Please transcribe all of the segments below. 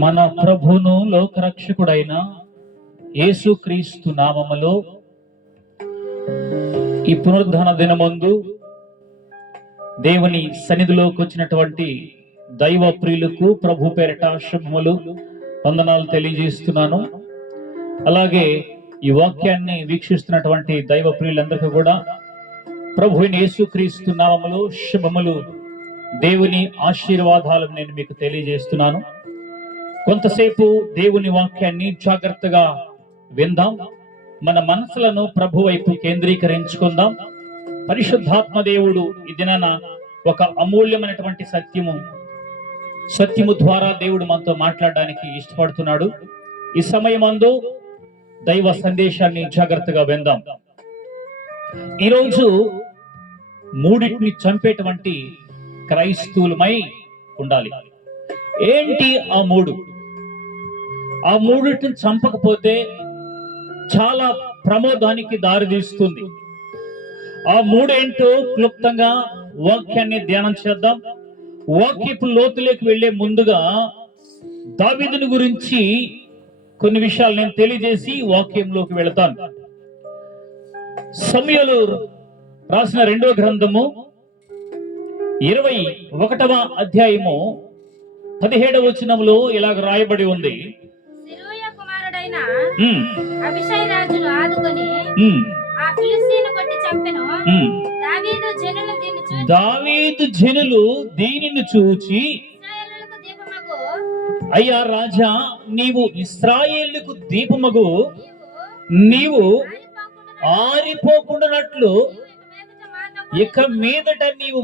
మన ప్రభును లోకరక్షకుడైన యేసుక్రీస్తు నామములో ఈ పునరుద్ధాన దినమందు దేవుని సన్నిధిలోకి వచ్చినటువంటి దైవ ప్రియులకు ప్రభు పేరిట శుభములు వందనాలు తెలియజేస్తున్నాను. అలాగే ఈ వాక్యాన్ని వీక్షిస్తున్నటువంటి దైవ ప్రియులందరికీ కూడా ప్రభువైన యేసుక్రీస్తు నామములో శుభములు, దేవుని ఆశీర్వాదాలు నేను మీకు తెలియజేస్తున్నాను. కొంతసేపు దేవుని వాక్యాన్ని జాగ్రత్తగా విందాం. మన మనసులను ప్రభు వైపు కేంద్రీకరించుకుందాం. పరిశుద్ధాత్మ దేవుడు ఈ దినాన ఒక అమూల్యమైనటువంటి సత్యము ద్వారా దేవుడు మనతో మాట్లాడడానికి ఇష్టపడుతున్నాడు. ఈ సమయమందు దైవ సందేశాన్ని జాగ్రత్తగా విందాం. ఈరోజు మూడింటిని చంపేటువంటి క్రైస్తవులమై ఉండాలి. ఏంటి ఆ మూడు? ఆ మూడింటిని చంపకపోతే చాలా ప్రమాదానికి దారితీస్తుంది. ఆ మూడేంటో క్లుప్తంగా వాక్యాన్ని ధ్యానం చేద్దాం. వాక్యపు లోతులోకి వెళ్లే ముందుగా దావీదుని గురించి కొన్ని విషయాలు నేను తెలియజేసి వాక్యంలోకి వెళతాను. సమూయేలు రాసిన 2వ గ్రంథము 21వ అధ్యాయము 17వ వచనంలో ఇలాగ రాయబడి ఉంది. సిరియా కుమారుడైన అబీషై రాజును ఆదుకొని ఆ ఫిలిష్తీయుని కొట్టి చంపెను. దావీదు జనులు దీనిని చూచి ఇశ్రాయేలులకు దీపమగు, అయ్యా రాజా, నీవు ఇశ్రాయేలుకు దీపమగు, నీవు ఆరిపోకుండానట్లు ఇక మీదట నీవు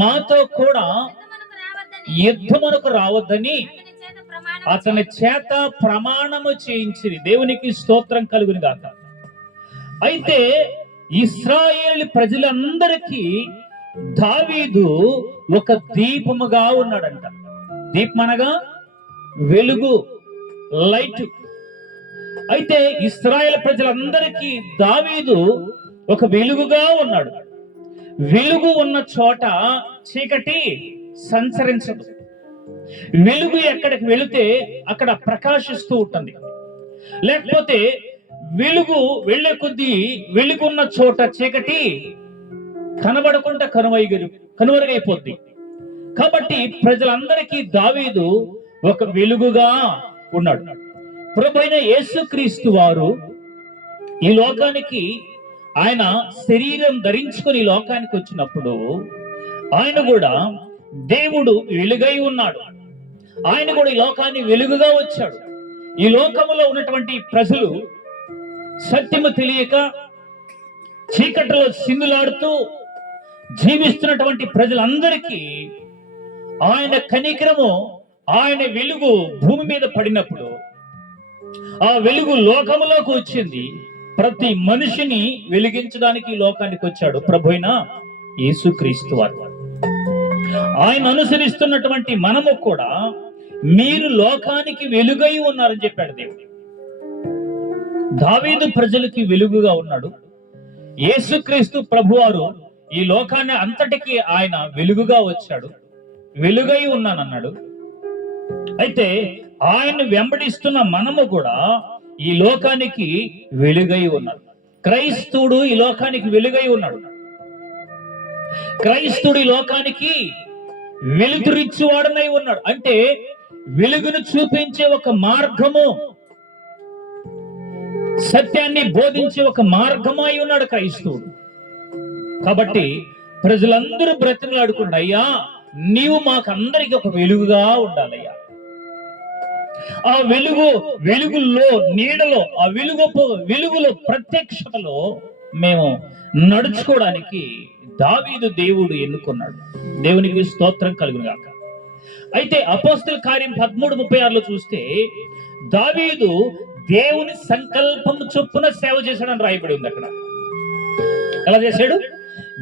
మాతో కూడా యుద్ధమునకు రావద్దని అతని చేత ప్రమాణము చేయించిరి. దేవునికి స్తోత్రం కలుగును గాక. అయితే ఇశ్రాయేలు ప్రజలందరికీ దావీదు ఒక దీపముగా ఉన్నాడంట. దీపం అనగా వెలుగు, లైట్. అయితే ఇశ్రాయేలు ప్రజలందరికీ దావీదు ఒక వెలుగుగా ఉన్నాడు. వెలుగు ఉన్న చోట చీకటి సంచరించదు. వెలుగు ఎక్కడికి వెళితే అక్కడ ప్రకాశిస్తూ ఉంటుంది. లేకపోతే వెలుగు వెళ్లే కొద్దీ వెలుగున్న చోట చీకటి కనబడకుండా కనుమరుగైపోద్ది. కాబట్టి ప్రజలందరికీ దావీదు ఒక వెలుగుగా ఉన్నాడు. ప్రభువైన యేసుక్రీస్తు వారు ఈ లోకానికి ఆయన శరీరం ధరించుకొని ఈ లోకానికి వచ్చినప్పుడు ఆయన కూడా దేవుడు వెలుగై ఉన్నాడు. ఆయన కూడా ఈ లోకాన్ని వెలుగుగా వచ్చాడు. ఈ లోకములో ఉన్నటువంటి ప్రజలు సత్యము తెలియక చీకటిలో సిందులాడుతూ జీవిస్తున్నటువంటి ప్రజలందరికీ ఆయన కనికరము, ఆయన వెలుగు భూమి మీద పడినప్పుడు ఆ వెలుగు లోకములోకి వచ్చింది. ప్రతి మనిషిని వెలిగించడానికి లోకానికి వచ్చాడు ప్రభువైన యేసుక్రీస్తు వారు. ఆయన అనుసరిస్తున్నటువంటి మనము కూడా మీరు లోకానికి వెలుగై ఉన్నారని చెప్పాడు దేవుడు. దావీదు ప్రజలకి వెలుగుగా ఉన్నాడు. యేసుక్రీస్తు ప్రభువారు ఈ లోకాన్ని అంతటికి ఆయన వెలుగుగా వచ్చాడు. వెలుగై ఉన్నానన్నాడు. అయితే ఆయన వెంబడిస్తున్న మనము కూడా ఈ లోకానికి వెలుగై ఉన్నాడు. క్రైస్తవుడు ఈ లోకానికి వెలుగై ఉన్నాడు. క్రైస్తవుడు ఈ లోకానికి వెలుతురిచ్చేవాడనై ఉన్నాడు. అంటే వెలుగును చూపించే ఒక మార్గము, సత్యాన్ని బోధించే ఒక మార్గము అయి ఉన్నాడు క్రైస్తవుడు. కాబట్టి ప్రజలందరూ బ్రతిమలాడుకున్నాడు, అయ్యా నీవు మాకందరికి ఒక వెలుగుగా ఉండాలయ్యా. ఆ వెలుగులో నీడలో, ఆ వెలుగులో ప్రత్యక్షతలో మేము నడుచుకోవడానికి దావీదు దేవుడు ఎన్నుకున్నాడు. దేవునికి స్తోత్రం కలుగును గాక. అయితే అపోస్తల కార్యం 13:36 చూస్తే దావీదు దేవుని సంకల్పము చొప్పున సేవ చేశాడని రాయబడి ఉంది. అక్కడ ఎలా చేశాడు?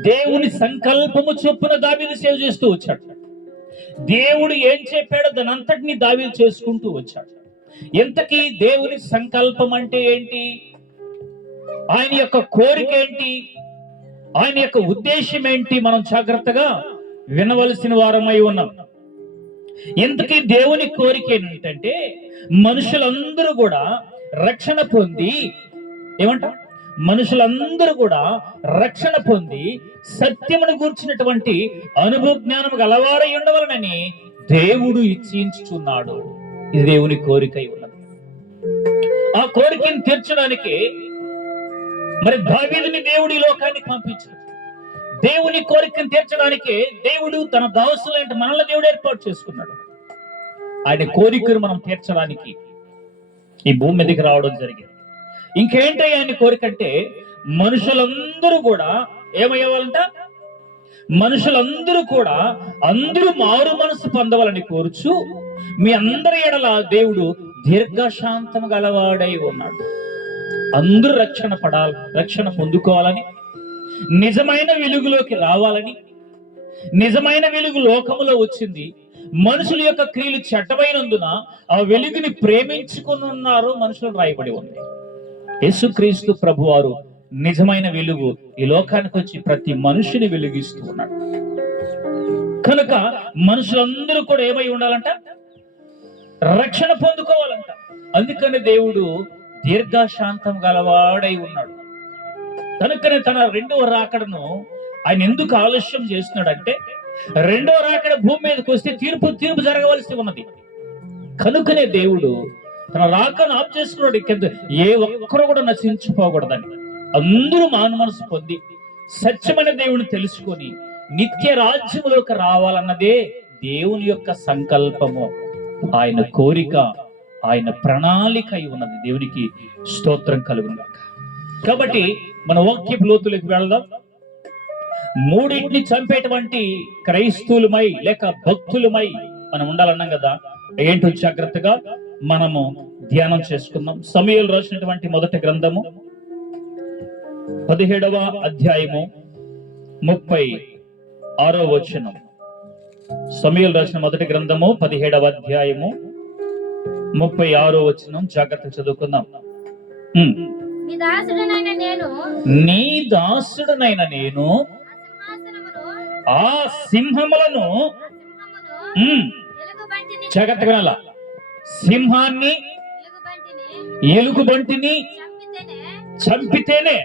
దేవుని సంకల్పము చొప్పున దావీదు సేవ చేస్తూ వచ్చాడు. దేవుడు ఏం చెప్పాడో దాని అంతటిని దావీదు చేసుకుంటూ వచ్చాడు. ఎంతకీ దేవుని సంకల్పం అంటే ఏంటి? ఆయన యొక్క కోరిక ఏంటి? ఆయన యొక్క ఉద్దేశం ఏంటి? మనం జాగ్రత్తగా వినవలసిన వారమై ఉన్నాం. ఇంతకీ దేవుని కోరిక ఏంటంటే మనుషులందరూ కూడా రక్షణ పొంది, ఏమంట, మనుషులందరూ కూడా రక్షణ పొంది సత్యమును గూర్చినటువంటి అనుభవ జ్ఞానం గలవారై ఉండవలనని దేవుడు ఇచ్చించుచున్నాడు. ఇది దేవుని కోరిక ఉన్నది. ఆ కోరికను తీర్చడానికి మరి దావీదుని దేవుడి లోకానికి పంపించాడు. దేవుని కోరికను తీర్చడానికి దేవుడు తన దాసులైన మనల్ని దేవుడు ఏర్పాటు చేసుకున్నాడు. ఆయన కోరికను మనం తీర్చడానికి ఈ భూమి మీదకి రావడం జరిగింది. ఇంకేంటి ఆయన కోరిక అంటే మనుషులందరూ కూడా ఏమయ్యేవాళ్ళంట, మనుషులందరూ కూడా అందరూ మారు మనసు పొందవాలని కోరుచు మీ అందరి ఎడల దేవుడు దీర్ఘశాంతం గలవాడై ఉన్నాడు. అందరూ రక్షణ పొందుకోవాలని, నిజమైన వెలుగులోకి రావాలని. నిజమైన వెలుగు లోకములో వచ్చింది. మనుషుల యొక్క క్రియలు చెడ్డమైనందున ఆ వెలుగుని ప్రేమించుకుని ఉన్నారు మనుషులు రాయబడి ఉంది. యేసుక్రీస్తు ప్రభువారు నిజమైన వెలుగు ఈ లోకానికి వచ్చి ప్రతి మనిషిని వెలిగిస్తూ ఉన్నాడు. కనుక మనుషులందరూ కూడా ఏమై ఉండాలంట, రక్షణ పొందుకోవాలంట. అందుకని దేవుడు దీర్ఘశాంతం గలవాడై ఉన్నాడు. కనుకనే తన రెండవ రాకడను ఆయన ఎందుకు ఆలస్యం చేస్తున్నాడంటే, రెండో రాకడ భూమి మీదకి వస్తే తీర్పు జరగవలసి ఉన్నది. కనుకనే దేవుడు తన రాకను ఆఫ్ చేసుకున్నాడు. ఏ ఒక్కరు కూడా నశించిపోకూడదని, అందరూ మాను మనసు పొంది సత్యమైన దేవుని తెలుసుకొని నిత్య రాజ్యములోకి రావాలన్నదే దేవుని యొక్క సంకల్పము, ఆయన కోరిక, ఆయన ప్రణాళిక అయి ఉన్నది. దేవునికి స్తోత్రం కలుగును. కాబట్టి మన వాక్యపు లోతులకు వెళ్దాం. మూడింటిని చంపేటువంటి క్రైస్తవులమై లేక భక్తులమై మనం ఉండాలన్నాం కదా. ఏంటో జాగ్రత్తగా మనము ధ్యానం చేసుకుందాం. సమూయేలు రాసినటువంటి మొదటి గ్రంథము 17వ అధ్యాయము 36వ వచనం. సమూయేలు రాసిన మొదటి గ్రంథము 17వ అధ్యాయము 36వ వచనం. జాగ్రత్తగా చదువుకుందాం. నీ దాసుడనైన నేను ఆ సింహములను జాగ్రత్తగా, సింహాన్ని ఎలుగుబంటిని చంపితేనే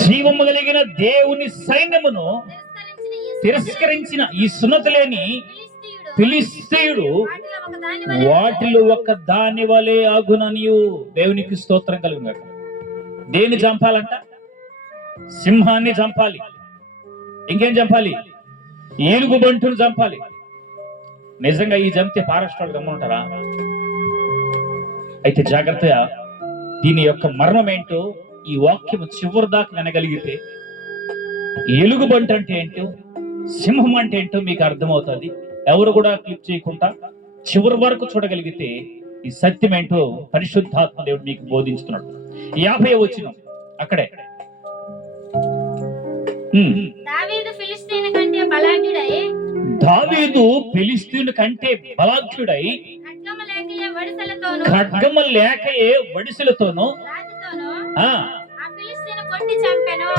జీవము కలిగిన దేవుని సైన్యమును తిరస్కరించిన ఈ సున్నతి లేని ఫిలిష్తీయుడు వాటిలో ఒక దాని వలె ఆగుననియు. దేవునికి స్తోత్రం కలుగును. దేన్ని చంపాలంట? సింహాన్ని చంపాలి. ఇంకేం చంపాలి? ఏలుగుబంటును చంపాలి. నిజంగా ఈ చంపితే పారస్టాలు గమ్ముంటారా? అయితే జాగ్రత్తగా దీని యొక్క మర్మం ఏంటో ఈ వాక్యము చివరి దాకా వినగలిగితే ఎలుగుబంటు అంటే ఏంటో, సింహం అంటే ఏంటో మీకు అర్థమవుతుంది. ఎవరు కూడా క్లిక్ చేయకుండా చివరి వరకు చూడగలిగితే ఈ సత్యం ఏంటో పరిశుద్ధాత్మ దేవుడు మీకు బోధించుతున్నాడు. 50వ వచనం అక్కడే. దావీదు ఫిలిష్తీయుని కంటే బలాఢ్యుడై ఖడ్గము లేకయే వడిసెలతోను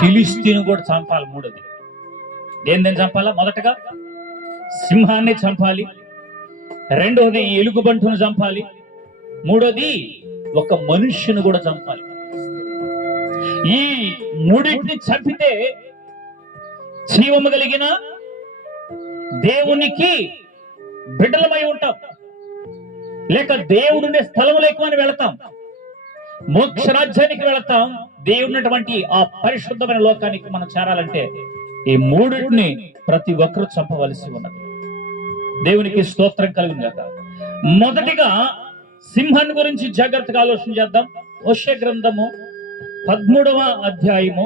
ఫిలిష్తీయుని కూడా చంపాలి. మూడోది దేని చంపాలా? మొదటగా సింహాన్ని చంపాలి, రెండోది ఎలుగుబంటును చంపాలి, మూడోది ఒక మనుష్యుని కూడా చంపాలి. ఈ మూడింటిని చంపితే జీవము కలిగిన దేవునికి బిడ్డలమై ఉంటాం, లేక దేవుడుండే స్థలములకు అని వెళతాం, మోక్ష రాజ్యానికి వెళతాం. దేవుడున్నటువంటి ఆ పరిశుద్ధమైన లోకానికి మనం చేరాలంటే ఈ మూడింటిని ప్రతి ఒక్కరూ చంపవలసి ఉన్నది. దేవునికి స్తోత్రం కలుగును గాక. మొదటిగా సింహాన్ని గురించి జాగ్రత్తగా ఆలోచన చేద్దాం. హోషేయ గ్రంథము 13వ అధ్యాయము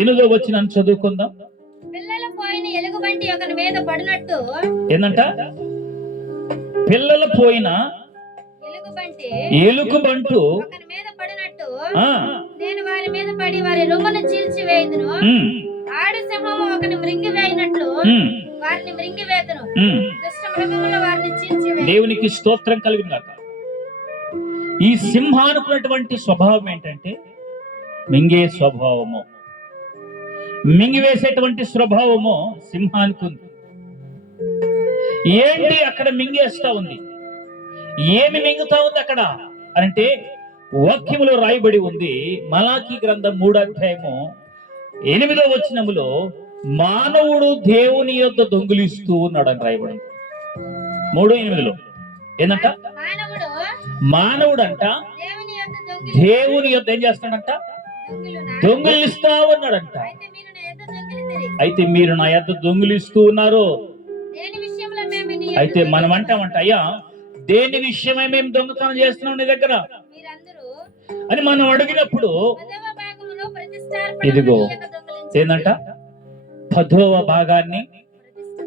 8వ వచనం చదువుకుందాం. పిల్లలు పోయిన ఎలుగుబంటి ఒకని మీద పడినట్టు ఏందంట? పిల్లలు పోయిన ఎలుగుబంటు ఒకని మీద పడినట్టు నేను వారి మీద పడి వారి రొమ్మును చీల్చివేయుదును. ఆడి సింహము ఒకని మృంగివేయినట్లు వారిని మృంగివేయుదును. దుష్ట మృగములు వారిని చీల్చివేయును. దేవునికి స్తోత్రం కలుగును గాక. ఈ సింహానుకున్నటువంటి స్వభావం ఏంటంటే మింగే స్వభావము. మింగివేసేటువంటి స్వభావము సింహానికి ఉంది. ఏంటి అక్కడ మింగేస్తా ఉంది? ఏమి మింగుతా ఉంది అక్కడ అంటే వాక్యములో రాయబడి ఉంది. మలాకీ గ్రంథం 3వ అధ్యాయము 8వ వచనములో మానవుడు దేవుని యొద్ద దొంగిలిస్తూ ఉన్నాడు అని రాయబడింది. 3:8 ఏందంట? మానవుడు అంట దేవుని యొద్ద ఏం చేస్తాడంట? దొంగిలిస్తా ఉన్నాడంట. అయితే మీరు నా యొద్ద దొంగిలిస్తూ ఉన్నారు. అయితే మనం అంటామంట, అయ్యా దేని విషయమై మేము దొంగతనం చేస్తున్నాం నీ దగ్గర అని మనం అడిగినప్పుడు, ఇదిగో ఏందంట? 10వ భాగాన్ని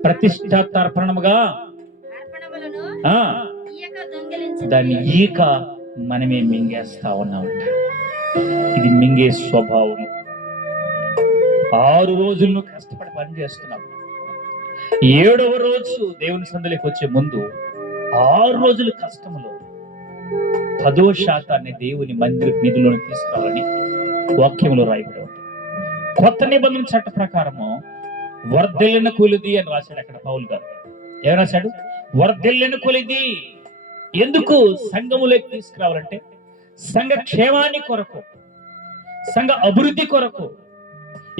ప్రతిష్ఠార్పణముగా దాన్ని ఈక మనమే మింగేస్తా ఉన్నామంట. ఇది మింగే స్వభావం. 6 రోజులు కష్టపడి పని చేస్తున్నాం. 7వ రోజు దేవుని సందులోకి వచ్చే ముందు 6 రోజుల కష్టములో 10% దేవుని మందిర నిధిలోకి తీసుకురావాలని వాక్యంలో రాయబడి ఉంది. కొత్త నిబంధన చట్ట ప్రకారము వర్ధిల్లిన కొలిది అని రాశాడు అక్కడ పౌలు గారు. ఏం రాశాడు? వర్ధిల్లిన కొలిది. ఎందుకు సంఘములోకి తీసుకురావాలంటే సంఘ క్షేమాన్ని కొరకు, సంఘ అభివృద్ధి కొరకు,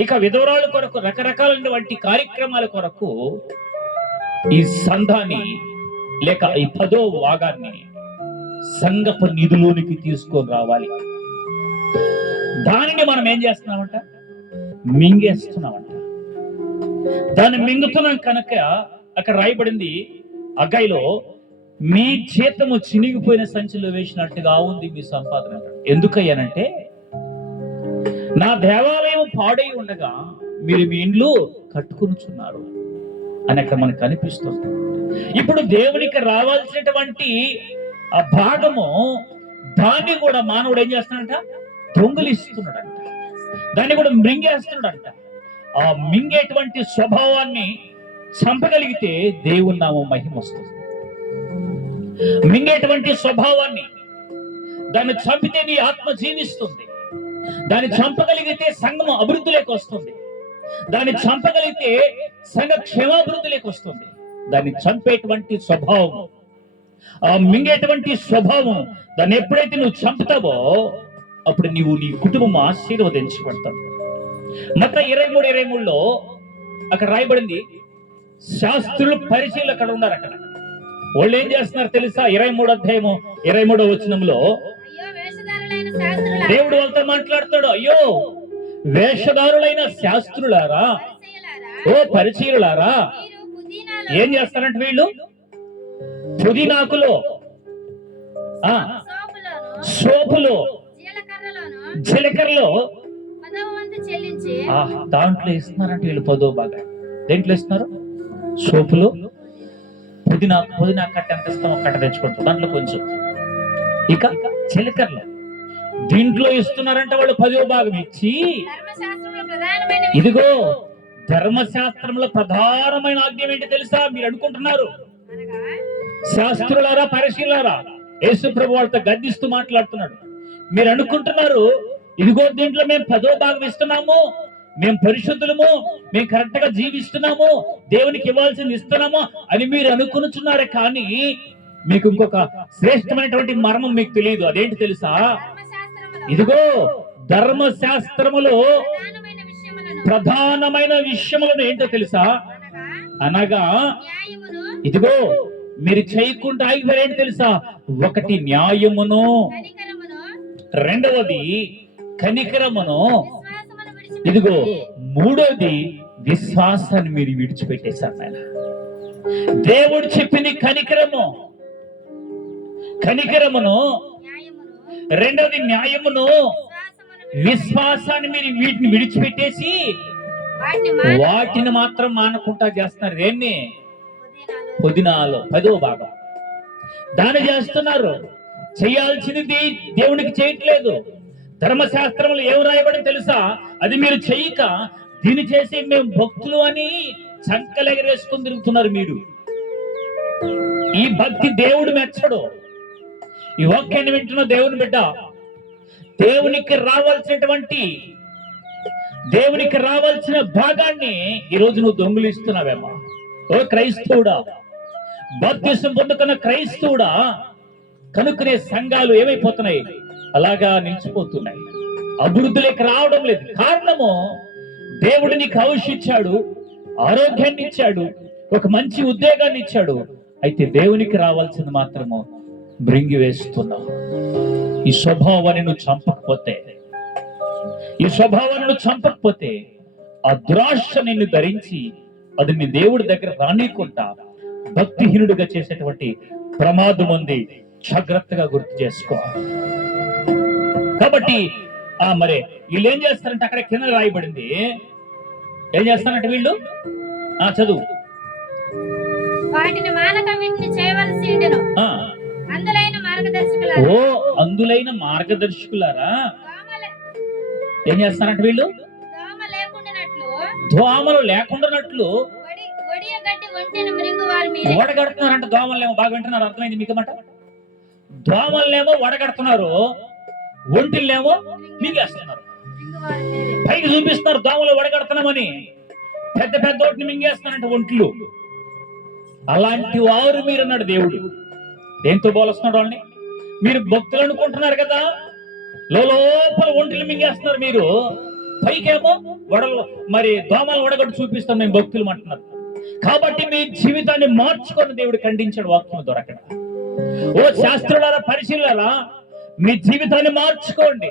ఇక విధవరాల కొరకు, రకరకాలైనటువంటి కార్యక్రమాల కొరకు ఈ సంఘాన్ని లేక ఈ 10వ భాగాన్ని సంఘపు నిధులోనికి తీసుకొని రావాలి. దానిని మనం ఏం చేస్తున్నామంట? మింగేస్తున్నామంట. దాన్ని మింగుతున్నాం కనుక అక్కడ రాయబడింది అగ్గాయిలో, మీ జీతము చినిగిపోయిన సంచిలో వేసినట్టుగా ఉంది మీ సంపాదన. ఎందుకయ్యానంటే నా దేవాలయం పాడై ఉండగా మీరు మీ ఇండ్లు కట్టుకునిచున్నారు అని అక్కడ మనకు కనిపిస్తుంది. ఇప్పుడు దేవునికి రావాల్సినటువంటి ఆ భాగము దాన్ని కూడా మానవుడు ఏం చేస్తున్నాడంట? దొంగిలిస్తున్నాడంట. దాన్ని కూడా మింగేస్తున్నాడంట. ఆ మింగేటువంటి స్వభావాన్ని చంపగలిగితే దేవుని నామం మహిమ వస్తుంది. మింగేటువంటి స్వభావాన్ని దాన్ని చంపితే నీ ఆత్మ జీవిస్తుంది. దాన్ని చంపగలిగితే సంఘం అభివృద్ధిలోకి వస్తుంది. దాన్ని చంపగలిగితే సంఘ క్షేమాభివృద్ధిలోకి వస్తుంది. దాన్ని చంపేటువంటి స్వభావం, ఆ మింగేటువంటి స్వభావం, దాన్ని ఎప్పుడైతే నువ్వు చంపుతావో అప్పుడు నీవు నీ కుటుంబం ఆశీర్వదించబడతావు. మత్తయి 23:23లో అక్కడ రాయబడింది, శాస్త్రులు పరిచయులు అక్కడ ఉన్నారు. అక్కడ వాళ్ళు ఏం చేస్తున్నారు తెలుసా? 23వ అధ్యాయము 23వ వచనంలో దేవుడు వాళ్ళతో మాట్లాడతాడు. అయ్యో వేషధారులైన శాస్త్రులారా, ఓ పరిచయులారా, ఏం చేస్తారంటే వీళ్ళు పుదీనాకులో, సోపులో, జీలకర్రలో దాంట్లో ఇస్తున్నారంటే వీళ్ళు 10వ భాగం. దేంట్లో ఇస్తున్నారు? సోపులో. పుదీనా కట్ట ఎంత ఇస్తామో కట్ట తెచ్చుకుంటాం, దాంట్లో కొంచెం. ఇక జీలకర్రలో దీంట్లో ఇస్తున్నారంటే వాళ్ళు 10వ భాగం ఇచ్చి, ఇదిగో ధర్మశాస్త్రంలో ప్రధానమైన ఆజ్ఞ ఏంటి తెలుసా? మీరు అనుకుంటున్నారు శాస్త్రులారా, పరిశీలారా, యేసు ప్రభు వాళ్ళతో గద్దిస్తూ మాట్లాడుతున్నాడు. మీరు అనుకుంటున్నారు ఇదిగో దీంట్లో మేము 10వ భాగం ఇస్తున్నాము, మేము పరిశుద్ధులము, మేము కరెక్ట్ గా జీవిస్తున్నాము, దేవునికి ఇవ్వాల్సింది ఇస్తున్నాము అని మీరు అనుకుంటున్నారే. కానీ మీకు ఇంకొక శ్రేష్టమైనటువంటి మర్మం మీకు తెలియదు. అదేంటి తెలుసా? ఇదిగో ధర్మశాస్త్రములో ప్రధానమైన విషయములను ఏంటో తెలుసా? అనగా ఇదిగో మీరు చేయకుండా ఆగిపోయారు. ఏంటి తెలుసా? 1 న్యాయమును, 2వది కనికరమును, ఇదిగో 3వది విశ్వాసాన్ని మీరు విడిచిపెట్టేశారు. ఆయన దేవుడు చెప్పింది కనికరమును, 2వది న్యాయమును, విశ్వాసాన్ని మీరు వీటిని విడిచిపెట్టేసి వాటిని మాత్రం మానకుండా చేస్తున్నారు. దేన్ని? పుదీనాలో 10వ భాగం దాన్ని చేస్తున్నారు. చేయాల్సింది దేవునికి చేయట్లేదు. ధర్మశాస్త్రంలో ఏం రాయబడి తెలుసా? అది మీరు చెయ్యక దీన్ని చేసి మేము భక్తులు అని చంకలెగరేసుకుని తిరుగుతున్నారు. మీరు ఈ భక్తి దేవుడు మెచ్చడు. ఈ వాక్యాన్ని వింటున్న దేవుని బిడ్డ, దేవునికి రావాల్సినటువంటి దేవునికి రావాల్సిన భాగాన్ని ఈరోజు నువ్వు దొంగిలిస్తున్నావేమో. ఓ క్రైస్తవుడా, బాప్తిసం పొందుకున్న క్రైస్తవుడా, కనుక్కునే సంఘాలు ఏమైపోతున్నాయి? అలాగా నిలిచిపోతున్నాయి, అభివృద్ధిలోకి రావడం లేదు. కారణము, దేవుడు నీకు ఆయుష్షు ఇచ్చాడు, ఆరోగ్యాన్ని ఇచ్చాడు, ఒక మంచి ఉద్యోగాన్ని ఇచ్చాడు. అయితే దేవునికి రావాల్సింది మాత్రము బ్రింగి వేస్తున్నావు. ఈ స్వభావాన్ని నువ్వు చంపకపోతే, ఈ స్వభావాన్ని నువ్వు చంపకపోతే, ఆ దురాశ నిన్ను ధరించి అది నీ దేవుడి దగ్గర రానీకుండా భక్తిహీనుడిగా చేసేటువంటి ప్రమాదం ఉంది. జాగ్రత్తగా గుర్తు చేసుకో. కాబట్టి మరి వీళ్ళు ఏం చేస్తారంటే, అక్కడ కింద రాయబడింది, ఏం చేస్తారంటే వీళ్ళు చదువు, వాటిని మానక వీటిని చేయవలసి ఉండెను. అందులైన మార్గదర్శకులారా, ఓ అందులైన మార్గదర్శకులారా, ఏం చేస్తారంటే వీళ్ళు దోమ లేకుండానట్లు, దోమలు లేకుండానట్లు ఒడియ గడ్డి ఒంటెను మృంగు వారి మీద వడగడుతున్నారంట. దోమలేమో, బాగా వింటున్నారు, అర్థమైంది మీకు మాట? దోమలనేమో వడగడుతున్నారు, ఒంటిల్లేమో మింగేస్తున్నారు. పైకి చూపిస్తున్నారు దోమలు వడగడుతున్నామని, పెద్ద పెద్ద వాటిని మింగేస్తున్నారంట ఒంట్లు. అలాంటి వారు మీరన్నాడు దేవుడు. దేంతో పోలుస్తున్నాడు వాళ్ళని? మీరు భక్తులు అనుకుంటున్నారు కదా, లోపల ఒంటిని మింగేస్తున్నారు మీరు, పైకేమో మరి దోమలు వడగట్టు చూపిస్తాం మేము భక్తులు అంటున్నారు. కాబట్టి మీ జీవితాన్ని మార్చుకొని దేవుడు ఖండించాడు వాక్యం ద్వారా. అక్కడ ఓ శాస్త్రులారా, పరిశీలారా, మీ జీవితాన్ని మార్చుకోండి.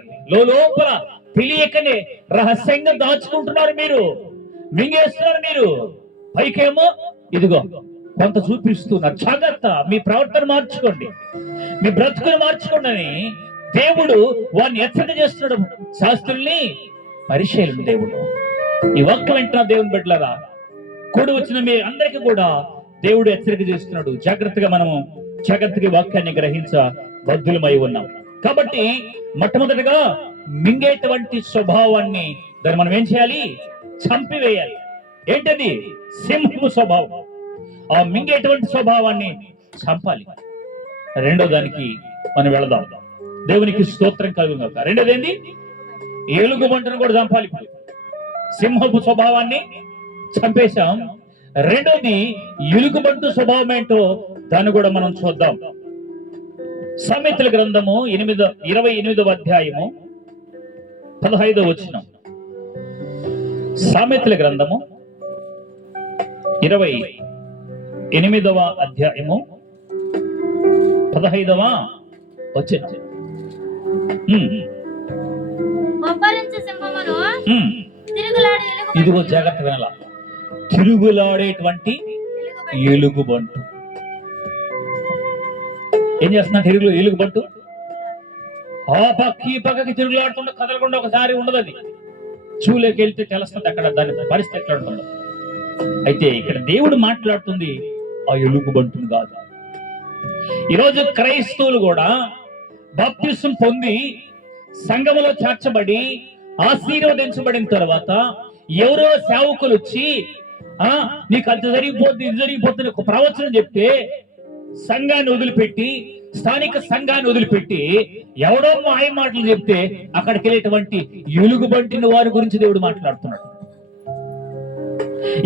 లోపల తెలియకనే రహస్యంగా దాచుకుంటున్నారు మీరు, మింగేస్తున్నారు మీరు, పైకేమో ఇదిగో కొంత చూపిస్తున్నారు. జాగ్రత్త, మీ ప్రవర్తన మార్చుకోండి, మీ బ్రతుకుని మార్చుకోండి అని దేవుడు వారిని హెచ్చరిక చేస్తున్నాడు. శాస్త్రుల్ని, పరిశీలన దేవుడు. ఈ వాక్యం వెంటనే దేవుని బిడ్డలారా, కూడి వచ్చిన మీ అందరికీ కూడా దేవుడు హెచ్చరిక చేస్తున్నాడు. జాగ్రత్తగా వాక్యాన్ని గ్రహించ బద్ధులమై ఉన్నాం. కాబట్టి మొట్టమొదటిగా మింగేటువంటి స్వభావాన్ని దాన్ని మనం ఏం చేయాలి? చంపివేయాలి. ఏంటది? సింహపు స్వభావం. ఆ మింగేటువంటి స్వభావాన్ని చంపాలి. రెండో దానికి మనం వెళదాం. దేవునికి స్తోత్రం కలుగును గాక. రెండోది ఏంది? ఏలుగుబంటును కూడా చంపాలి. ఇప్పుడు సింహపు స్వభావాన్ని చంపేశాం. రెండోది ఎలుగుబంటు స్వభావం ఏంటో దాన్ని కూడా మనం చూద్దాం. సామెతల గ్రంథము 28వ అధ్యాయము 15వ వచనం. సామెతల గ్రంథము 28వ అధ్యాయము 15వ వచనం. ఇదిగో జాగ్రత్త వినాల. తిరుగులాడేటువంటి ఎలుగుబంటు ఏం చేస్తున్నా? ఎలుగుబంటు ఆ పక్క ఈ పక్కకి తిరుగులాడుతుంటే కదలకుండా ఒకసారి ఉండదు. అది చూలోకి వెళ్తే తెలుస్తుంది అక్కడ దాని పరిస్థితి ఎట్లా ఉంటుందో. అయితే ఇక్కడ దేవుడు మాట్లాడుతుంది ఆ ఎలుగుబంటును కాదు. ఈరోజు క్రైస్తవులు కూడా బాప్తిసం పొంది సంఘములో చేర్చబడి ఆశీర్వదించబడిన తర్వాత ఎవరో సేవకులు వచ్చి నీకు అది జరిగిపోతుంది ఇది జరిగిపోతుంది ఒక ప్రవచనం చెప్తే సంఘాన్ని వదిలిపెట్టి, స్థానిక సంఘాన్ని వదిలిపెట్టి ఎవడో మాయ మాటలు చెప్తే అక్కడికి వెళ్ళేటువంటి ఎలుగుబంటిన వారి గురించి దేవుడు మాట్లాడుతున్నాడు.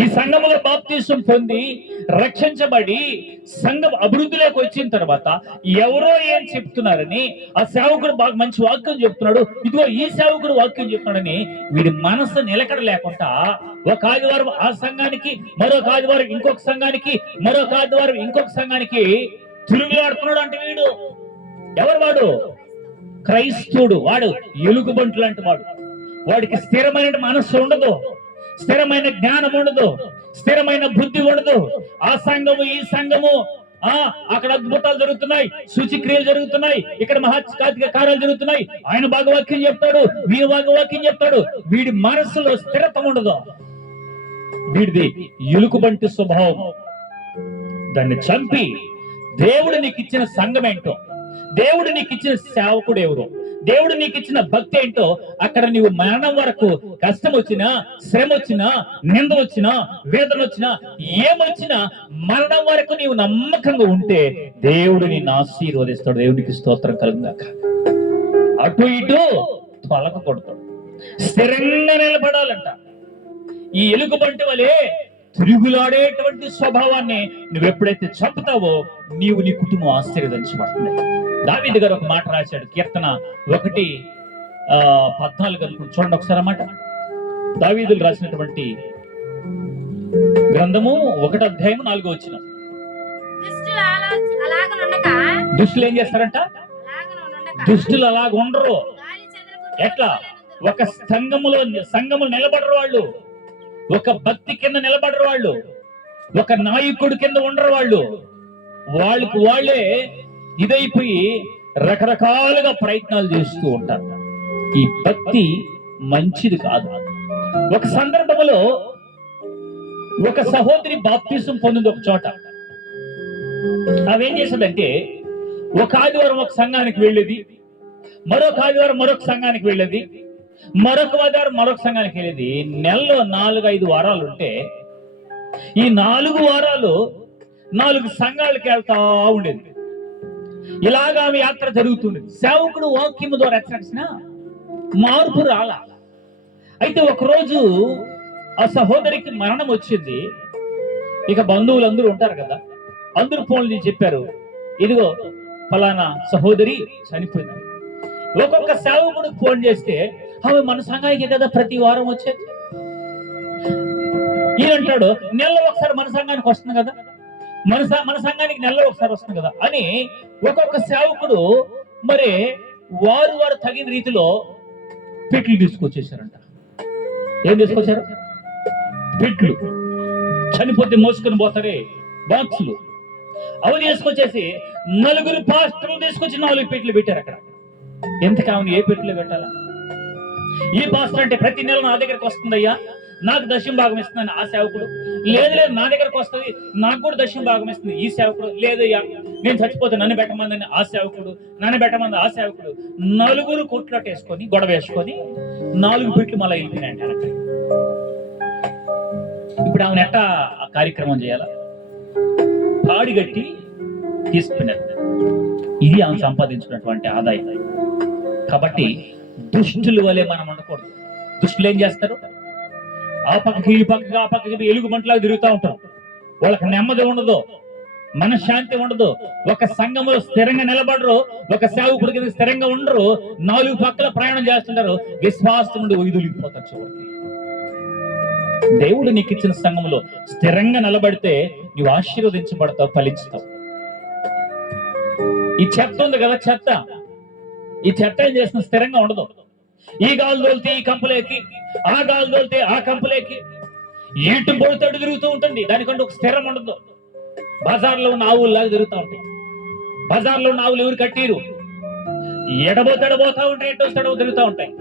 ఈ సంఘములో బాప్తిసం పొంది రక్షించబడి సంఘం అభివృద్ధిలోకి వచ్చిన తర్వాత ఎవరో ఏం చెప్తున్నారని ఆ సేవకుడు బాగా మంచి వాక్యం చెప్తున్నాడు, ఇదిగో ఈ సేవకుడు వాక్యం చెప్తున్నాడని వీడి మనసు నిలకడ లేకుండా ఒక ఆదివారం ఆ సంఘానికి, మరొక ఆదివారం ఇంకొక సంఘానికి, మరొక ఆదివారం ఇంకొక సంఘానికి తిరుగులాడుతున్నాడు. అంటే వీడు ఎవరు? వాడు క్రైస్తవుడు. వాడు ఎలుగుబంటు లాంటి వాడు. వాడికి స్థిరమైన మనస్సు ఉండదు, స్థిరమైన జ్ఞానం ఉండదు, స్థిరమైన బుద్ధి ఉండదు. ఆ సంఘము ఈ సంఘము అక్కడ అద్భుతాలు జరుగుతున్నాయి, సూచిక్రియలు జరుగుతున్నాయి, ఇక్కడ మహత్కాతిక కార్యాలు జరుగుతున్నాయి, ఆయన భాగవాక్యం చెప్తాడు, వీరి భాగవాక్యం చెప్తాడు. వీడి మనస్సులో స్థిరత్వం ఉండదు. వీడిది ఎలుగుబంటి స్వభావం. దాన్ని చంపి దేవుడు నీకు ఇచ్చిన సంఘం ఏంటో, దేవుడు నీకు ఇచ్చిన సేవకుడు ఎవరు, దేవుడు నీకు ఇచ్చిన భక్తి ఏంటో అక్కడ నీవు మరణం వరకు కష్టం వచ్చినా, శ్రమ వచ్చినా, నింద వచ్చినా, వేదన వచ్చినా, ఏమొచ్చినా మరణం వరకు నీవు నమ్మకంగా ఉంటే దేవుడు నిన్ను ఆశీర్వదిస్తాడు. దేవుడికి స్తోత్రం కలుగుగాక. అటు ఇటు తొలగ కొడతాడు. స్థిరంగా నిలబడాలంట. ఈ ఎలుగుబంటి వలె తిరుగులాడేటువంటి స్వభావాన్ని నువ్వు ఎప్పుడైతే చంపుతావో నీవు నీ కుటుంబం ఆశీర్వదించబడుతుంది. దావీదు గారు ఒక మాట రాశాడు, కీర్తన 1:14 అనుకుంటూ చూడండి ఒకసారి అన్నమాట. దావీదులు రాసినటువంటి గ్రంథము 1:4 దుష్టులు ఏం చేస్తారంట? దుష్టులు అలాగ ఉండరు. ఎట్లా? ఒక సంఘములు నిలబడరు వాళ్ళు, ఒక భక్తి కింద నిలబడరు వాళ్ళు, ఒక నాయకుడు కింద ఉండరు వాళ్ళు. వాళ్ళకి వాళ్ళే ఇదైపోయి రకరకాలుగా ప్రయత్నాలు చేస్తూ ఉంటారు. ఈ భక్తి మంచిది కాదు. ఒక సందర్భంలో ఒక సహోదరి బాప్తిసం పొందింది ఒక చోట. అవేం చేసేదంటే, ఒక ఆదివారం ఒక సంఘానికి వెళ్ళేది, మరొక ఆదివారం మరొక సంఘానికి వెళ్ళేది, మరొక ఆదివారం మరొక సంఘానికి వెళ్ళేది. నెలలో 4-5 వారాలు ఉంటే ఈ 4 వారాలు 4 సంఘాలకు వెళ్తా ఉండేది. ఇలాగా ఆమె యాత్ర జరుగుతుండేది. సేవకుడు వాక్యము ద్వారా హెచ్చరించిన మార్పు రాలా. అయితే ఒకరోజు ఆ సహోదరికి మరణం వచ్చింది. ఇక బంధువులందరూ ఉంటారు కదా, అందరూ ఫోన్లు చేసి చెప్పారు, ఇదిగో ఫలానా సహోదరి చనిపోయింది. ఒక్కొక్క సేవకుడికి ఫోన్ చేస్తే, ఆమె మన సంఘానికి కదా ప్రతి వారం వచ్చేది. ఈయనంటాడు, నెలలో ఒకసారి మన సంఘానికి వస్తుంది కదా, మన సంఘానికి నెలలో ఒకసారి వస్తుంది కదా అని ఒక్కొక్క సేవకుడు మరి వారు తగిన రీతిలో పెట్లు తీసుకొచ్చేసారంట. ఏం తీసుకొచ్చారు? పెట్లు. చనిపోతే మోసుకొని పోతారే బాక్సులు, అవి తీసుకొచ్చేసి 4 పాస్టర్లు తీసుకొచ్చి 4 పెట్లు పెట్టారు అక్కడ. ఎంత కావాలి? ఏ పెట్లో పెట్టాలా? ఈ పాస్టర్ అంటే ప్రతి నెల నా దగ్గరకు వస్తుందయ్యా, నాకు దశమ భాగం ఇస్తుందని ఆ సేవకుడు. లేదు నా దగ్గరకు వస్తుంది, నాకు కూడా దశమ భాగం ఇస్తుంది ఈ సేవకుడు. లేదయ్యా నేను చచ్చిపోతే నన్ను పెట్టమందని ఆ సేవకుడు, నన్ను పెట్టమంది ఆ సేవకుడు. 4 కొట్లాట వేసుకొని గొడవ వేసుకొని 4 పెట్లు మళ్ళీ వెళ్ళిపోయినాయంట. ఇప్పుడు ఆమె ఎట్టా ఆ కార్యక్రమం చేయాలా? పాడిగట్టి తీసుకున్నారు. ఇది ఆమె సంపాదించినటువంటి ఆదాయం. కాబట్టి దుష్టుల వలె మనం ఉండకూడదు. దుష్టులు ఏం చేస్తారు? ఆ పక్కకి ఈ పక్కకి ఆ పక్కకి ఎలుగు మంటలాగా తిరుగుతూ ఉంటారు. వాళ్ళకి నెమ్మది ఉండదు, మనశ్శాంతి ఉండదు. ఒక సంఘంలో స్థిరంగా నిలబడరు, ఒక సేవకుడి కింద స్థిరంగా ఉండరు. 4 పక్కల ప్రయాణం చేస్తుంటారు. విశ్వాసం నుండి వైదొలిగిపోతారు చివరికి. దేవుడు నీకు ఇచ్చిన సంఘంలో స్థిరంగా నిలబడితే నువ్వు ఆశీర్వదించబడతావు, ఫలించుతావు. ఈ చెత్త ఉంది కదా, చెత్త, ఈ చెత్త ఏం చేసిన స్థిరంగా ఉండదు. ఈ గాలి తోలితే ఈ కంపులేకి, ఆ గాలి తోలితే ఆ కంపులేకి, ఈటు పొడితోడు తిరుగుతూ ఉంటుంది. దానికంటే ఒక స్థిరం ఉండదు. బజార్లో ఉన్న ఆవుల్లాగా తిరుగుతూ ఉంటాయి. బజార్లో ఉన్న ఆవులు ఎవరు కట్టిరు? ఎడబోతడబోతా ఉంటాయి, ఎట్టొస్తాడో తిరుగుతూ ఉంటాయి.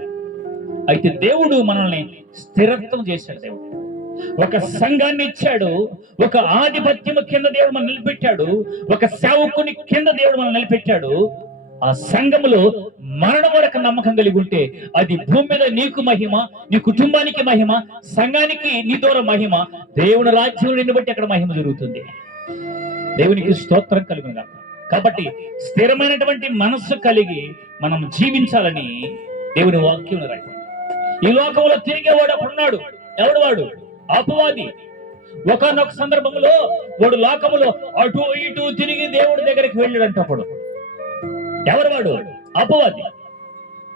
అయితే దేవుడు మనల్ని స్థిరత్వం చేశాడు. దేవుడు ఒక సంఘాన్ని ఇచ్చాడు, ఒక ఆధిపత్యం కింద దేవుడు మనం నిలబెట్టాడు, ఒక సేవకుని కింద దేవుడు మనం నిలబెట్టాడు. ఆ సంఘములో మరణం వరకు నమ్మకం కలిగి ఉంటే అది భూమి మీద నీకు మహిమ, నీ కుటుంబానికి మహిమ, సంఘానికి నీ ద్వారా మహిమ, దేవుని రాజ్యం నిన్ను బట్టి అక్కడ మహిమ జరుగుతుంది. దేవునికి స్తోత్రం కలిగిన. కాబట్టి స్థిరమైనటువంటి మనస్సు కలిగి మనం జీవించాలని దేవుని వాక్యం రాయి. ఈ లోకంలో తిరిగేవాడు అప్పుడున్నాడు. ఎవడు వాడు? అపవాది. ఒకనొక సందర్భంలో వాడు లోకములో అటు ఇటు తిరిగి దేవుడి దగ్గరికి వెళ్ళాడంట. అప్పుడు ఎవరు వాడు? అపవాది.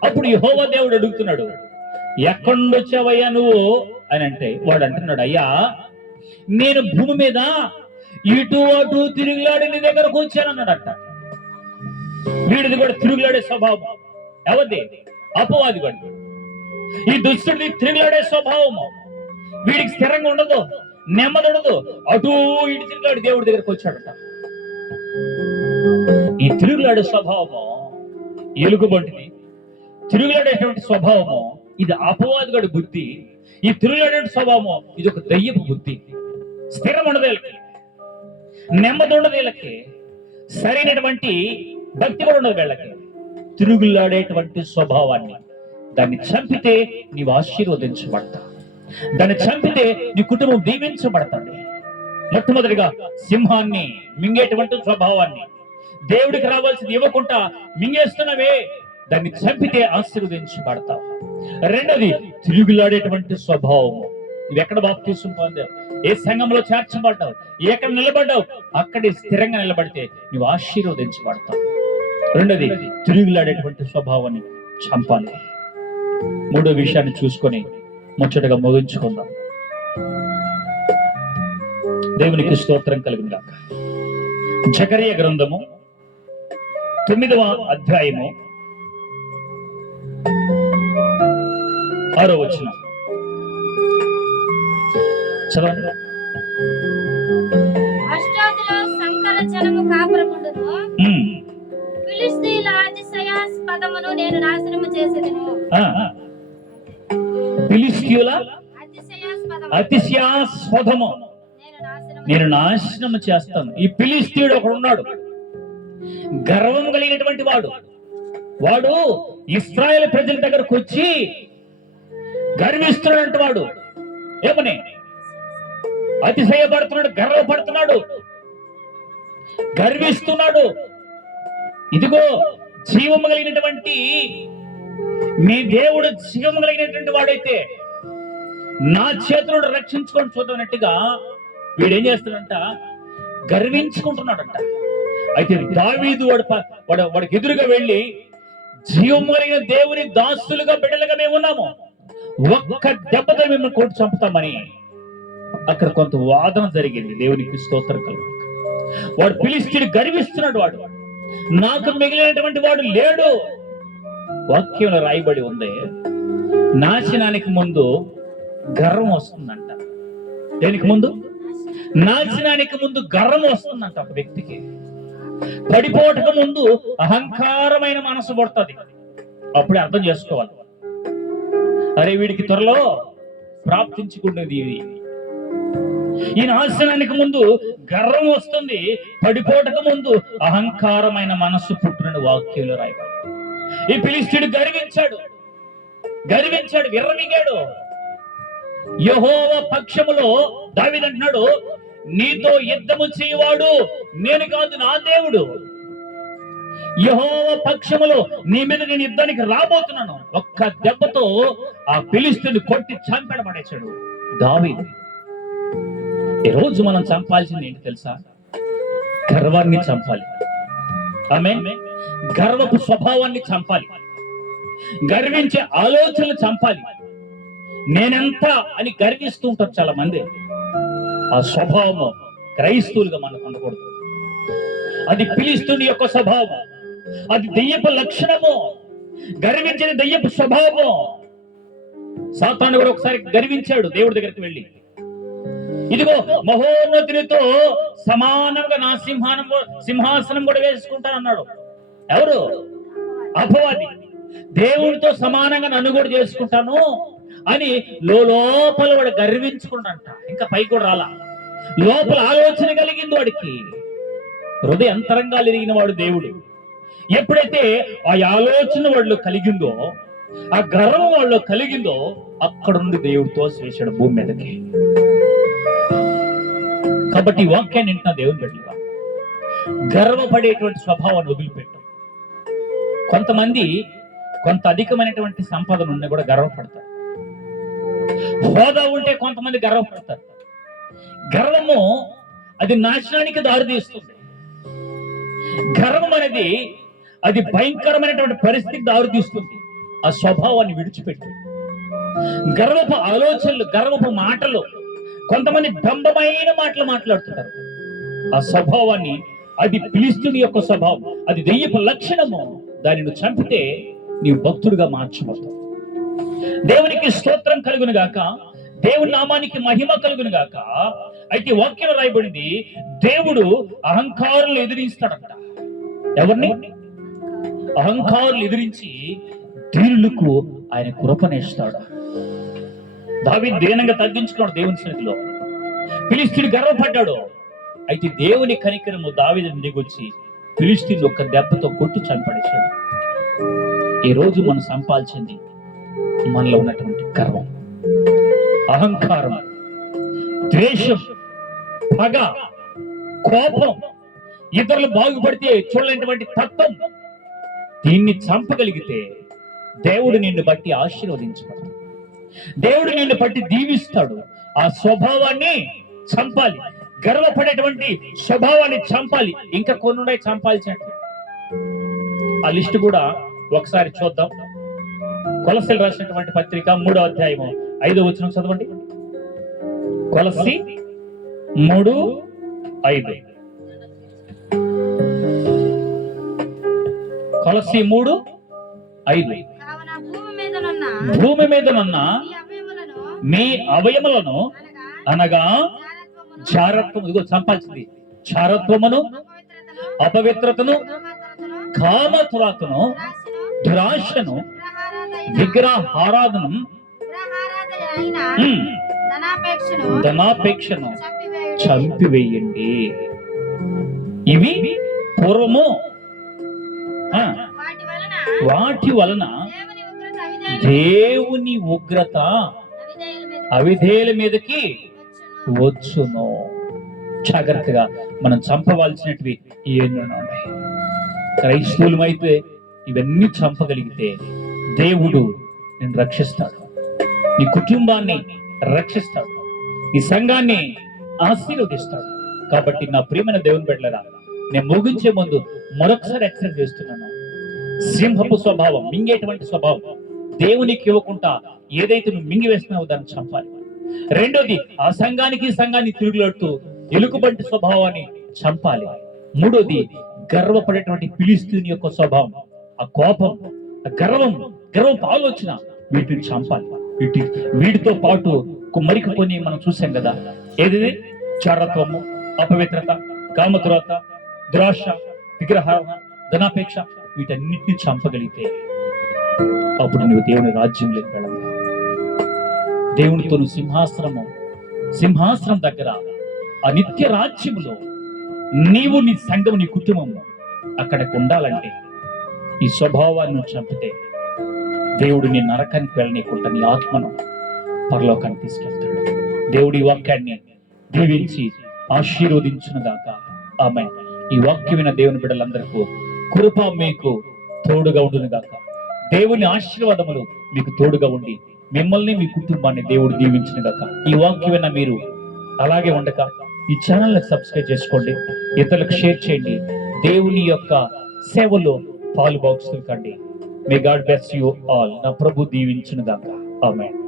అప్పుడు యెహోవా దేవుడు అడుగుతున్నాడు, ఎక్కడి నుండి వచ్చావయ్యా నువ్వు అని అంటే, వాడు అంటున్నాడు, అయ్యా నేను భూమి మీద ఇటు అటు తిరుగులాడి నీ దగ్గరకు వచ్చానన్నాడట. వీడిది కూడా తిరుగులాడే స్వభావం. ఎవరిది? అపవాది వాడు. ఈ దుష్టుడిది తిరుగులాడే స్వభావము. వీడికి స్థిరంగా ఉండదు, నెమ్మది ఉండదు, అటు ఇటు తిరుగులాడి దేవుడి దగ్గరకు వచ్చాడట. ఈ తిరుగులాడే స్వభావము ఎలుగుబంటిది. తిరుగులాడేటువంటి స్వభావము ఇది అపవాదిగడి బుద్ధి. ఈ తిరుగులాడే స్వభావము ఇది ఒక దయ్యపు బుద్ధి. స్థిరం ఉండదు వీళ్ళకి, నెమ్మది ఉండదు వీళ్ళకి, సరైనటువంటి భక్తి కూడా ఉండదు వీళ్ళకి. తిరుగులాడేటువంటి స్వభావాన్ని దాన్ని చంపితే నీవు ఆశీర్వదించబడతావు, దాన్ని చంపితే నీ కుటుంబం దీవించబడతాడు. మొట్టమొదటిగా సింహాన్ని మింగేటువంటి స్వభావాన్ని, దేవుడికి రావాల్సింది ఇవ్వకుండా మింగేస్తున్నవే, దాన్ని చంపితే ఆశీర్వదించబడతావు. రెండోది తిరుగులాడేటువంటి స్వభావము. నువ్వు ఎక్కడ బాప్తీసం పొందావు, ఏ సంఘంలో చేర్చబడ్డావు, ఎక్కడ నిలబడ్డావు, అక్కడే స్థిరంగా నిలబడితే నువ్వు ఆశీర్వదించబడతావు. రెండోది తిరుగులాడేటువంటి స్వభావాన్ని చంపాలి. మూడో విషయాన్ని చూసుకొని ముచ్చటగా ముగించుకుందాం. దేవునికి స్తోత్రం కలుగుగాక. జకరియా గ్రంథము 9వ అధ్యాయము 6వ వచనం చదవండి. అష్టాదులో సంకర జనము కాపురముండును, ఫిలిష్తీయుల అతిశయాస్పదమును నేను నాశనము చేసేదను. ఫిలిష్తీయుల అతిశయాస్పదము అతిశయాస్పదము నేను నాశనం చేస్తాను. ఈ ఫిలిష్తీయుడు ఒకడు ఉన్నాడు, గర్వం కలిగినటువంటి వాడు. వాడు ఇశ్రాయేల్ ప్రజల దగ్గరకు వచ్చి గర్విస్తున్నాడు. వాడు ఏమని అతిశయపడుతున్నాడు, గర్వపడుతున్నాడు, గర్విస్తున్నాడు. ఇదిగో జీవము కలిగినటువంటి మీ దేవుడు జీవము కలిగినటువంటి వాడైతే నా చేతులను రక్షించుకొని చూద్దామన్నట్టుగా వీడేం చేస్తాడంట, గర్వించుకుంటున్నాడంట. అయితే దావీదు వాడికి ఎదురుగా వెళ్ళి, జీవము కలిగిన దేవుని దాసులుగా బిడ్డలుగా మేము ఉన్నాము, ఒక్క దెబ్బతో మేము కొట్టి చంపుతామని అక్కడ కొంత వాదన జరిగింది. దేవునికి స్తోత్రం కలుగు. వాడు ఫిలిష్తీయుడు గర్విస్తున్నాడు. వాడు నాకు మిగిలినటువంటి వాడు లేడు. వాక్యంలో రాయబడి ఉంది, నాశనానికి ముందు గర్వం వస్తుందంట. దేనికి ముందు? నాశనానికి ముందు గర్వం వస్తుందంట. ఒక వ్యక్తికి పడిపోవటకు ముందు అహంకారమైన మనసు పడుతుంది. అప్పుడే అర్థం చేసుకోవాలి, అరే వీడికి త్వరలో ప్రాప్తించుకునేది ఇది. ఈ నాశనానికి ముందు గర్వం వస్తుంది, పడిపోవటకు ముందు అహంకారమైన మనస్సు పుట్టిన వాక్యంలో రాయబడి. ఈ ఫిలిష్తీయుడు గర్వించాడు, విర్రవీగాడు. యెహోవా పక్షములో దావీదు అంటున్నాడు, నీతో యుద్ధము చేయవాడు నేను కాదు, నా దేవుడు. యెహోవా పక్షములో నీ మీద నేను యుద్ధానికి రాబోతున్నాను. ఒక్క దెబ్బతో ఆ ఫిలిష్తీయుని కొట్టి చంపెడబడేశాడు దావీదు. ఈ రోజు మనం చంపాల్సింది ఏంటి తెలుసా? గర్వాన్ని చంపాలి. ఆమేన్. గర్వపు స్వభావాన్ని చంపాలి, గర్వించే ఆలోచనలు చంపాలి. నేనెంత అని గర్విస్తూ ఉంటారు చాలా మంది. ఆ స్వభావము క్రైస్తవులుగా మనకు ఉండకూడదు. అది ఫిలిష్తీయుని యొక్క స్వభావం, అది దెయ్యపు లక్షణము, గర్వించేది దెయ్యపు స్వభావము. సాతాను కూడా ఒకసారి గర్వించాడు దేవుడి దగ్గరికి వెళ్ళి, ఇదిగో మహోన్నతునితో సమానంగా నా సింహాసనం కూడా వేసుకుంటానన్నాడు. ఎవరు? అపవాది. దేవుడితో సమానంగా నన్ను కూడా చేసుకుంటాను అని లోపల వాడు గర్వించుకున్నాడంట. ఇంకా పైకి కూడా రాలా. లోపల ఆలోచన కలిగింది వాడికి. హృదయ అంతరంగాలు ఎరిగిన వాడు దేవుడు. ఎప్పుడైతే ఆ ఆలోచన వాళ్ళు కలిగిందో, ఆ గర్వం వాళ్ళు కలిగిందో, అక్కడ నుండి దేవుడితో చేశాడు భూమి మీదకి. కాబట్టి ఈ వాక్యాన్ని వింటున్న దేవుని బిడ్డలుగా, గర్వపడేటువంటి స్వభావాన్ని వదిలిపెట్టు. కొంతమంది కొంత అధికమైనటువంటి సంపదను ఉన్నా కూడా గర్వపడతారు. హోదా ఉంటే కొంతమంది గర్వపడతారు. గర్వము అది నాశనానికి దారితీస్తుంది. గర్వం అనేది అది భయంకరమైనటువంటి పరిస్థితికి దారితీస్తుంది. ఆ స్వభావాన్ని విడిచిపెట్టి, గర్వపు ఆలోచనలు, గర్వపు మాటలు, కొంతమంది డంబమైన మాటలు మాట్లాడుతున్నారు. ఆ స్వభావాన్ని, అది ఫిలిష్తీయుని యొక్క స్వభావం, అది దెయ్యపు లక్షణము. దాన్ని నువ్వు చంపితే నీవు భక్తుడిగా మార్చబడతావు. దేవునికి స్తోత్రం కలుగును గాక, దేవుని నామానికి మహిమ కలుగును గాక. అయితే వాక్యం రాయబడింది, దేవుడు అహంకారులు ఎదిరిస్తాడంట. ఎవరిని? అహంకారులు ఎదిరించి దీనులకు ఆయన కృపనేస్తాడు. దావీదు దీనంగా తగ్గించుకున్నాడు దేవుని సన్నిధిలో. ఫిలిష్తీయుడు గర్వపడ్డాడు. అయితే దేవుని కనికరము దావీదుని దిగొచ్చి ఫిలిష్తీయుని ఒక్క దెబ్బతో కొట్టి చంపడేశాడు. ఈ రోజు మనం సంపాల్చింది మనలో ఉన్నటువంటి గర్వం, అహంకారం, ద్వేషం, పగ, కోపం, ఇతరులు బాగుపడితే చూడలేనటువంటి తత్వం. దీన్ని చంపగలిగితే దేవుడు నిన్ను బట్టి ఆశీర్వదించుతాడు, దేవుడు నిన్ను బట్టి దీవిస్తాడు. ఆ స్వభావాన్ని చంపాలి, గర్వపడేటువంటి స్వభావాన్ని చంపాలి. ఇంకా కొన్ని ఉన్నాయి చంపాల్సినట్టు. ఆ లిస్టు కూడా ఒకసారి చూద్దాం. కొలస్సీలు రాసినటువంటి పత్రిక 3వ అధ్యాయము 5వ వచనం చదవండి. కొలస్సీ 3:5. కొలస్సీ 3:5. కావున భూమి మీదనున్న భూమి మీదనున్న ఈ అవయములను మీ అవయములను అనగా అనగా జారత్వమును, చారత్వం, ఇదిగో చంపాల్సింది, చారత్వమును, అపవిత్రతను, అపవిత్రతను, కామతరతను, కామతురాతను, దురాశను, విగ్రహారాధనం, విగ్రహారాధన ఉమ్, ధనాపేక్షను చంపివేయండి. ఇవి పూర్వము వాటి వలన దేవుని ఉగ్రత అవిధేయుల మీదకి వచ్చును. జాగ్రత్తగా మనం చంపవలసినవి ఎన్నో ఉన్నాయి. క్రైస్తవులమైతే ఇవన్నీ చంపగలిగితే దేవుడు నిన్ను రక్షిస్తాడు, నీ కుటుంబాన్ని రక్షిస్తాడు, నీ సంఘాన్ని ఆశీర్వదిస్తాడు. కాబట్టి నా ప్రియమైన దేవుని బిడ్డలారా, నేను ముగించే ముందు మరొకసారి హెచ్చరిక చేస్తున్నాను. సింహపు స్వభావం, మింగేటువంటి స్వభావం దేవునికి ఇవ్వకుండా ఏదైతే నువ్వు మింగివేస్తున్నావో దాన్ని చంపాలి. రెండోది, ఆ సంఘాన్ని తిరుగులాడుతూ ఎలుకబంటి స్వభావాన్ని చంపాలి. మూడోది, గర్వపడేటువంటి ఫిలిస్తీయుని యొక్క స్వభావం, ఆ కోపం, ఆ గర్వపు ఆలోచన, వీటిని చంపాలి. వీటితో పాటు మరికి కొన్ని మనం చూసాం కదా, ఏది చారత్వము, అపవిత్రత, కామతురాత, దురాశ, విగ్రహారాధన, ధనాపేక్ష, వీటన్నిటిని చంపగలిగితే అప్పుడు నువ్వు దేవుని రాజ్యంలోకి వెళ్ళగా, దేవునితో నువ్వు సింహాసనం దగ్గర ఆ నిత్య రాజ్యములో నీవు, నీ సంఘం, నీ కుటుంబం అక్కడికి ఉండాలంటే ఈ స్వభావాన్ని నువ్వు చంపితే దేవుడు నీ నరకానికి వెళ్ళనీయకుండా నీ ఆత్మను పరలోకానికి తీసుకెళ్తాడు. దేవుడి వాక్యాన్ని దీవించి ఆశీర్వదించునుగాక. ఆమేన్. ఈ వాక్యమైన దేవుని బిడ్డలందరికీ కృప మీకు తోడుగా ఉండునుగాక. దేవుని ఆశీర్వాదములు మీకు తోడుగా ఉండి మిమ్మల్ని, మీ కుటుంబాన్ని దేవుడు దీవించునుగాక. ఈ వాక్యమైన మీరు అలాగే ఉండక ఈ ఛానల్ సబ్స్క్రైబ్ చేసుకోండి, ఇతరులకు షేర్ చేయండి, దేవుని యొక్క సేవలో పాలుభాగస్తులు కండి. May God bless you all. నా ప్రభు దీవించునుగాక. ఆమేన్.